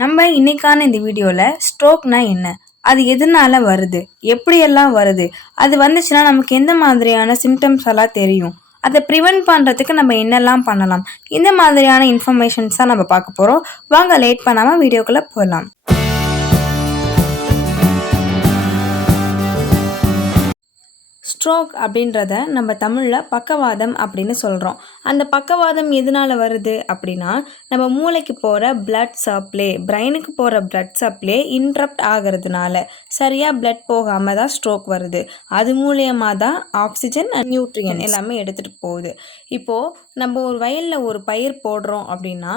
நம்ம இன்னைக்கான இந்த வீடியோவில் ஸ்ட்ரோக்னா என்ன, அது எதனால வருது, எப்படியெல்லாம் வருது, அது வந்துச்சுன்னா நமக்கு எந்த மாதிரியான சிம்டம்ஸ் எல்லாம் தெரியும், அதை ப்ரிவென்ட் பண்ணுறதுக்கு நம்ம என்னெல்லாம் பண்ணலாம், இந்த மாதிரியான இன்ஃபர்மேஷன்ஸ் தான் நம்ம பார்க்க போகிறோம். வாங்க லேட் பண்ணாமல் வீடியோக்குள்ளே போகலாம். ஸ்ட்ரோக் அப்படின்றத நம்ம தமிழில் பக்கவாதம் அப்படின்னு சொல்கிறோம். அந்த பக்கவாதம் எதனால் வருது அப்படின்னா, நம்ம மூளைக்கு போகிற பிளட் சப்ளை, பிரெயினுக்கு போகிற பிளட் சப்ளை இன்ட்ரப்ட் ஆகிறதுனால சரியாக பிளட் போகாமல் தான் ஸ்ட்ரோக் வருது. அது மூலியமாக தான் ஆக்சிஜன் அண்ட் நியூட்ரியன் எல்லாமே எடுத்துகிட்டு போகுது. இப்போது நம்ம ஒரு வயலில் ஒரு பயிர் போடுறோம் அப்படின்னா,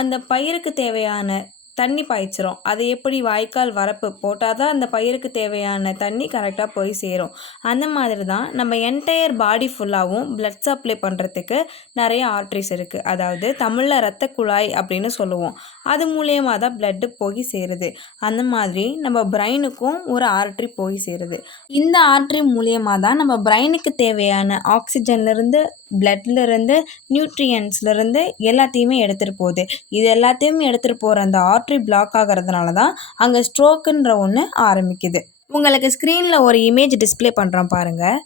அந்த பயிருக்கு தேவையான தண்ணி பாய்ச்சிரும். அது எப்படி வாய்க்கால் வரப்பு போட்டால் தான் அந்த பயிருக்கு தேவையான தண்ணி கரெக்டாக போய் சேரும். அந்த மாதிரி தான் நம்ம என்டையர் பாடி ஃபுல்லாகவும் பிளட் சப்ளை பண்ணுறதுக்கு நிறைய ஆர்ட்ரிஸ் இருக்குது. அதாவது தமிழில் இரத்த குழாய் அப்படின்னு சொல்லுவோம். அது மூலியமாக தான் பிளட்டு போய் சேருது. அந்த மாதிரி நம்ம பிரெயினுக்கும் ஒரு ஆர்ட்ரி போய் சேருது. இந்த ஆர்ட்ரி மூலியமாக தான் நம்ம பிரெயினுக்கு தேவையான ஆக்சிஜன்லேருந்து, பிளட்லேருந்து, நியூட்ரியன்ஸ்லேருந்து எல்லாத்தையுமே எடுத்துகிட்டு போகுது. இது எல்லாத்தையும் எடுத்துகிட்டு போகிற அந்த ஆர்ட்ரி பிளாக் ஆகிறதுனால தான் அங்கே ஸ்ட்ரோக்குன்ற ஒன்று ஆரம்பிக்குது. உங்களுக்கு ஸ்க்ரீனில் ஒரு இமேஜ் டிஸ்பிளே பண்ணுறோம் பாருங்கள்.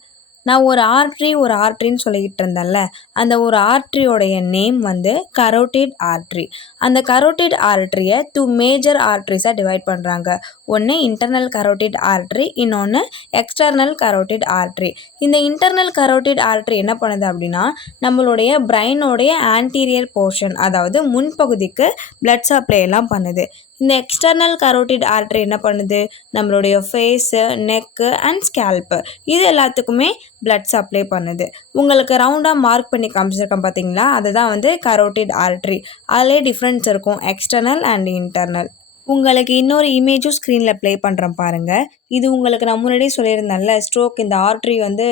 நான் ஒரு ஆர்ட்ரின்னு சொல்லிக்கிட்டு இருந்தேன்ல, அந்த ஒரு ஆர்ட்ரியோடைய நேம் வந்து கரோட்டிட் ஆர்ட்ரி. அந்த கரோட்டிட் ஆர்ட்ரியை 2 மேஜர் ஆர்ட்ரிஸாக டிவைட் பண்ணுறாங்க. ஒன்று இன்டர்னல் கரோட்டிட் ஆர்ட்ரி, இன்னொன்று எக்ஸ்டர்னல் கரோட்டிட் ஆர்ட்ரி. இந்த இன்டர்னல் கரோட்டிட் ஆர்ட்ரி என்ன பண்ணுது அப்படின்னா, நம்மளுடைய பிரெயினோடைய ஆன்டீரியர் போர்ஷன், அதாவது முன்பகுதிக்கு பிளட் சப்ளை எல்லாம் பண்ணுது. இந்த எக்ஸ்டர்னல் கரோட்டிட் ஆர்ட்ரி என்ன பண்ணுது, நம்மளுடைய ஃபேஸு, நெக்கு அண்ட் ஸ்கேல்ப்பு இது எல்லாத்துக்குமே பிளட் சப்ளை பண்ணுது. உங்களுக்கு ரவுண்டாக மார்க் பண்ணி காமிச்சிருக்கேன் பார்த்தீங்களா, அதுதான் வந்து கரோட்டிட் ஆர்ட்ரி. அதிலே டிஃப்ரென்ஸ் இருக்கும், எக்ஸ்டர்னல் அண்ட் இன்டர்னல். உங்களுக்கு இன்னொரு இமேஜும் ஸ்க்ரீனில் ப்ளே பண்ணுறேன் பாருங்கள். இது உங்களுக்கு நான் முன்னாடியே சொல்லியிருந்தேன்ல, ஸ்ட்ரோக் இந்த ஆர்ட்ரி வந்து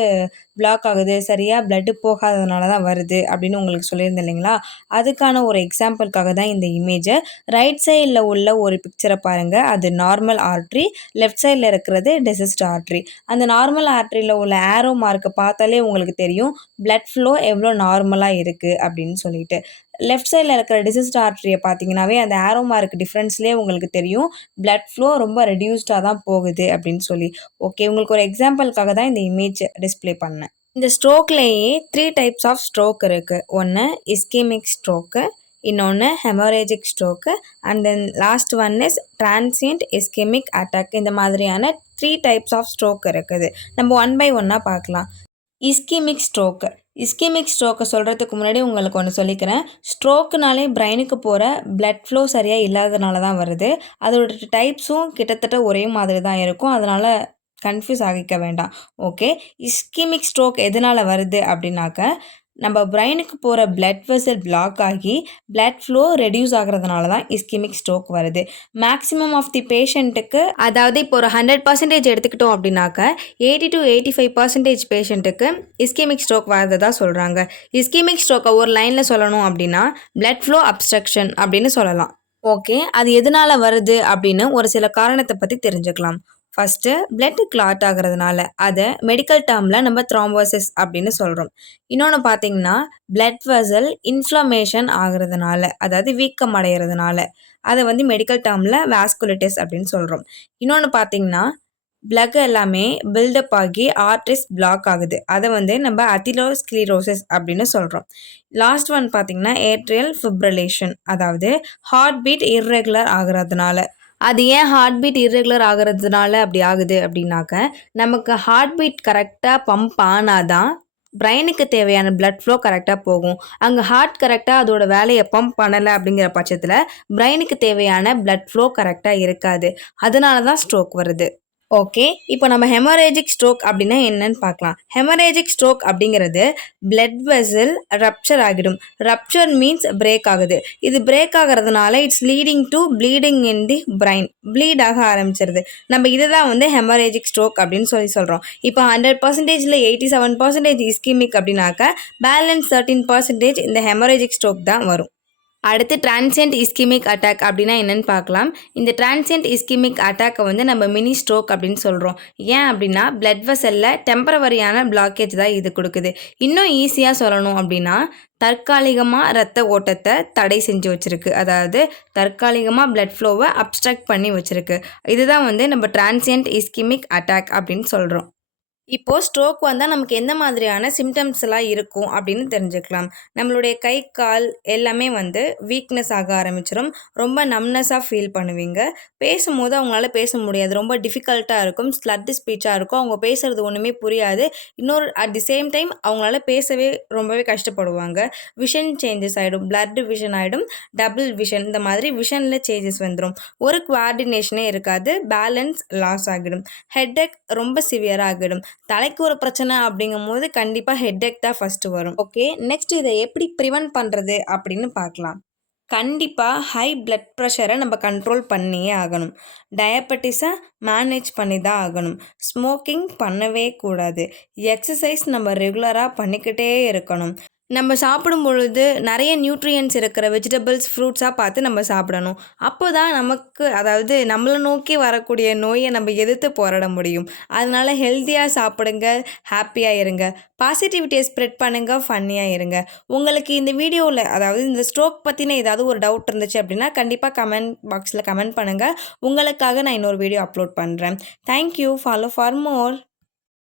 பிளாக் ஆகுது, சரியாக பிளட்டு போகாததுனால தான் வருது அப்படின்னு உங்களுக்கு சொல்லியிருந்தேன் இல்லைங்களா, அதுக்கான ஒரு எக்ஸாம்பிளுக்காக தான் இந்த இமேஜை. ரைட் சைடில் உள்ள ஒரு பிக்சரை பாருங்கள், அது நார்மல் ஆர்ட்ரி, லெஃப்ட் சைடில் இருக்கிறது டிசீஸ்ட் ஆர்ட்ரி. அந்த நார்மல் ஆர்ட்ரியில் உள்ள ஆரோ மார்க்கை பார்த்தாலே உங்களுக்கு தெரியும் பிளட் ஃப்ளோ எவ்வளோ நார்மலாக இருக்குது அப்படின்னு சொல்லிட்டு. லெஃப்ட் சைடில் இருக்கிற டிசீஸ்ட் ஆர்ட்ரியை பார்த்தீங்கன்னாவே அந்த ஆரோ மார்க் டிஃப்ரென்ஸ்லேயே உங்களுக்கு தெரியும் பிளட் ஃப்ளோ ரொம்ப ரெடியூஸ்டாக தான் போகுது அப்படின்னு சொல்லி. ஓகே, உங்களுக்கு ஒரு எக்ஸாம்பிளுக்காக தான் இந்த இமேஜ் டிஸ்பிளே பண்ணேன். இந்த ஸ்ட்ரோக்லேயே 3 டைப்ஸ் ஆஃப் ஸ்ட்ரோக் இருக்குது. ஒன்று இஸ்கெமிக் ஸ்ட்ரோக்கு, இன்னொன்று haemorrhagic stroke, and then last one is transient ischaemic attack. இந்த மாதிரியான 3 டைப்ஸ் ஆஃப் ஸ்ட்ரோக் இருக்குது. நம்ம ஒன் பை ஒன்னாக பார்க்கலாம். இஸ்கெமிக் ஸ்ட்ரோக்கை சொல்கிறதுக்கு முன்னாடி உங்களுக்கு ஒன்று சொல்லிக்கிறேன். ஸ்ட்ரோக்குனாலே பிரெயினுக்கு போகிற பிளட் ஃப்ளோ சரியாக இல்லாததுனால தான் வருது. அதோட டைப்ஸும் கிட்டத்தட்ட ஒரே மாதிரி தான் இருக்கும். அதனால் கன்ஃபியூஸ் ஆகிக்க வேண்டாம். ஓகே, இஸ்கெமிக் ஸ்ட்ரோக் எதனால் வருது அப்படின்னாக்க, நம்ம பிரெயினுக்கு போகிற பிளட் வெசல் பிளாக் ஆகி பிளட் ஃப்ளோ ரெடியூஸ் ஆகிறதுனால தான் இஸ்கெமிக் ஸ்ட்ரோக் வருது. மேக்ஸிமம் ஆஃப் தி பேஷண்ட்டுக்கு, அதாவது இப்போ ஒரு 100% எடுத்துக்கிட்டோம் அப்படின்னாக்க 80 to 85% பேஷண்ட்டுக்கு இஸ்கெமிக் ஸ்ட்ரோக் வரதை சொல்கிறாங்க. இஸ்கெமிக் ஸ்ட்ரோக்கை ஒரு லைனில் சொல்லணும் அப்படின்னா பிளட் ஃப்ளோ அப்ஸ்ட்ரக்ஷன் அப்படின்னு சொல்லலாம். ஓகே, அது எதனால் வருது அப்படின்னு ஒரு சில காரணத்தை பற்றி தெரிஞ்சுக்கலாம். ஃபஸ்ட்டு பிளட் கிளாட் ஆகிறதுனால, அதை மெடிக்கல் டேர்மில் நம்ம த்ராம்போசிஸ் அப்படின்னு சொல்கிறோம். இன்னொன்று பார்த்தீங்கன்னா பிளட் வெசல் இன்ஃப்ளமேஷன் ஆகிறதுனால, அதாவது வீக்கம் அடைகிறதுனால, அதை வந்து மெடிக்கல் டேர்மில் வாஸ்குலிட்டிஸ் அப்படின்னு சொல்கிறோம். இன்னொன்று பார்த்தீங்கன்னா பிளட் எல்லாமே பில்டப் ஆகி ஆர்ட்ரிஸ் பிளாக் ஆகுது, அதை வந்து நம்ம அத்திரோஸ்க்ளீரோசிஸ் அப்படின்னு சொல்கிறோம். லாஸ்ட் ஒன் பார்த்தீங்கன்னா ஏட்ரியல் ஃபிப்ரிலேஷன், அதாவது ஹார்ட் பீட் இர்ரெகுலர் ஆகிறதுனால. அது ஏன் ஹார்ட் பீட் இர்ரெகுலர் ஆகிறதுனால அப்படி ஆகுது அப்படின்னாக்க, நமக்கு ஹார்ட் பீட் கரெக்டாக பம்ப் ஆனால் தான் பிரெயினுக்கு தேவையான பிளட் ஃப்ளோ கரெக்டாக போகும். அங்கே ஹார்ட் கரெக்டாக அதோட வேலையை பம்ப் பண்ணலை அப்படிங்கிற பட்சத்தில் பிரெயினுக்கு தேவையான பிளட் ஃப்ளோ கரெக்டாக இருக்காது. அதனால தான் ஸ்ட்ரோக் வருது. ஓகே, இப்போ நம்ம ஹெமரேஜிக் ஸ்ட்ரோக் அப்படின்னா என்னன்னு பார்க்கலாம். ஹெமரேஜிக் ஸ்ட்ரோக் அப்படிங்கிறது பிளட் வெசல் ரப்சர் ஆகிடும். ரப்சர் மீன்ஸ் பிரேக் ஆகுது. இது பிரேக் ஆகிறதுனால it's leading to bleeding in the brain. Bleed ஆக ஆரம்பிச்சிருது. நம்ம இதை தான் வந்து ஹெமரேஜிக் ஸ்ட்ரோக் அப்படின்னு சொல்கிறோம். இப்போ 100%ல் 87% இஸ்கெமிக் அப்படின்னாக்க பேலன்ஸ் 13% இந்த ஹெமரேஜிக் ஸ்ட்ரோக் தான் வரும். அடுத்து டிரான்சியன்ட் இஸ்கிமிக் அட்டாக் அப்படின்னா என்னன்னு பார்க்கலாம். இந்த டிரான்சியன்ட் இஸ்கிமிக் அட்டாக்கை வந்து நம்ம மினி ஸ்ட்ரோக் அப்படின்னு சொல்கிறோம். ஏன் அப்படின்னா பிளட் வெசலில் டெம்பரவரியான பிளாக்கேஜ் தான் இது கொடுக்குது. இன்னும் ஈஸியாக சொல்லணும் அப்படின்னா தற்காலிகமாக இரத்த ஓட்டத்தை தடை செஞ்சு வச்சுருக்கு. அதாவது தற்காலிகமாக பிளட் ஃப்ளோவை அப்ஸ்ட்ரக்ட் பண்ணி வச்சுருக்கு. இதுதான் வந்து நம்ம டிரான்சியன்ட் இஸ்கிமிக் அட்டாக் அப்படின்னு சொல்கிறோம். இப்போது ஸ்ட்ரோக் வந்தால் நமக்கு எந்த மாதிரியான சிம்டம்ஸ்லாம் இருக்கும் அப்படின்னு தெரிஞ்சுக்கலாம். நம்மளுடைய கை, கால் எல்லாமே வந்து வீக்னஸ் ஆக ஆரம்பிச்சிடும். ரொம்ப நம்னஸாக ஃபீல் பண்ணுவீங்க. பேசும்போது அவங்களால பேச முடியாது. ரொம்ப டிஃபிகல்ட்டாக இருக்கும். ஸ்லர்டு ஸ்பீச்சாக இருக்கும். அவங்க பேசுகிறது ஒன்றுமே புரியாது. இன்னொரு அட் தி சேம் டைம் அவங்களால பேசவே ரொம்பவே கஷ்டப்படுவாங்க. விஷன் சேஞ்சஸ் ஆகிடும். பிளர்டு விஷன் ஆகிடும். டபுள் விஷன் இந்த மாதிரி விஷனில் சேஞ்சஸ் வந்துடும். ஒரு குவார்டினேஷனே இருக்காது. பேலன்ஸ் லாஸ் ஆகிடும். ஹெட்டேக் ரொம்ப சிவியராக ஆகிடும். தலைக்கு ஒரு பிரச்சனை அப்படிங்கும்போது கண்டிப்பாக ஹெட்டேக் தான் ஃபஸ்ட்டு வரும். ஓகே, நெக்ஸ்ட் இதை எப்படி ப்ரிவென்ட் பண்ணுறது அப்படின்னு பார்க்கலாம். கண்டிப்பாக ஹை பிளட் ப்ரெஷரை நம்ம கண்ட்ரோல் பண்ணியே ஆகணும். டயபெட்டிஸை மேனேஜ் பண்ணி தான் ஆகணும். ஸ்மோக்கிங் பண்ணவே கூடாது. எக்ஸசைஸ் நம்ம ரெகுலராக பண்ணிக்கிட்டே இருக்கணும். நம்ம சாப்பிடும் பொழுது நிறைய நியூட்ரியன்ஸ் இருக்கிற வெஜிடபிள்ஸ், ஃப்ரூட்ஸாக பார்த்து நம்ம சாப்பிடணும். அப்போ தான் நமக்கு அதாவது நம்மளை நோக்கி வரக்கூடிய நோயை நம்ம எதிர்த்து போராட முடியும். அதனால ஹெல்த்தியாக சாப்பிடுங்க, ஹாப்பியாக இருங்க, பாசிட்டிவிட்டியை ஸ்ப்ரெட் பண்ணுங்கள், ஃபன்னியாக இருங்க. உங்களுக்கு இந்த வீடியோவில் அதாவது இந்த ஸ்ட்ரோக் பற்றின ஏதாவது ஒரு டவுட் இருந்துச்சு அப்படின்னா கண்டிப்பாக கமெண்ட் பாக்ஸில் கமெண்ட் பண்ணுங்கள். உங்களுக்காக நான் இன்னொரு வீடியோ அப்லோட் பண்ணுறேன். தேங்க்யூ. Follow for more.